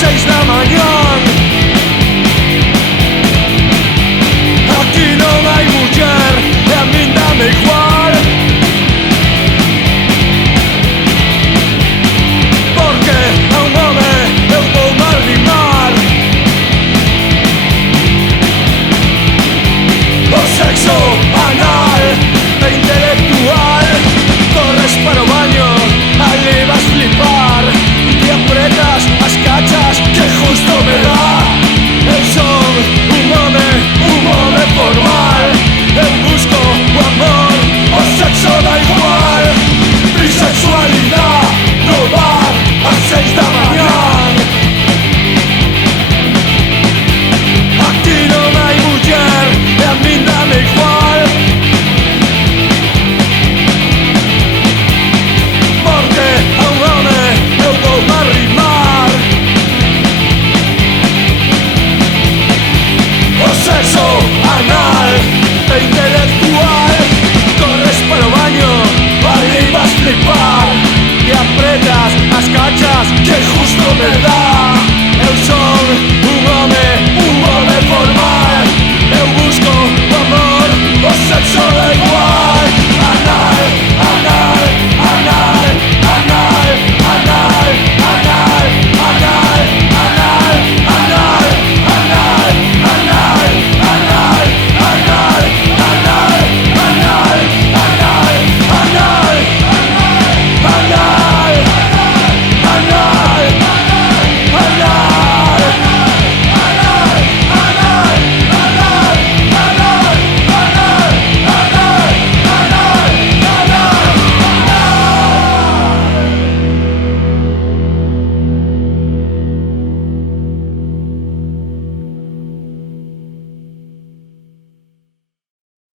6 da manhã. Aquí non hai muller e a min dame igual, porque a un home eu vou mal rimar. O sexo anal e intelectual, corres para o baño, ali vas flipar. E apretas as cachas que justo me dá. Eu son un home formal. Eu busco o amor, o sexo da igual. Bisexualidade no bar a 6 da manhã. Aquí non hai muller e a min dame igual, porque a un home eu vou mal rimar. O sexo anal e intelectual, corres para o baño, ali vas flipar. E apretas as cachas que justo me dá.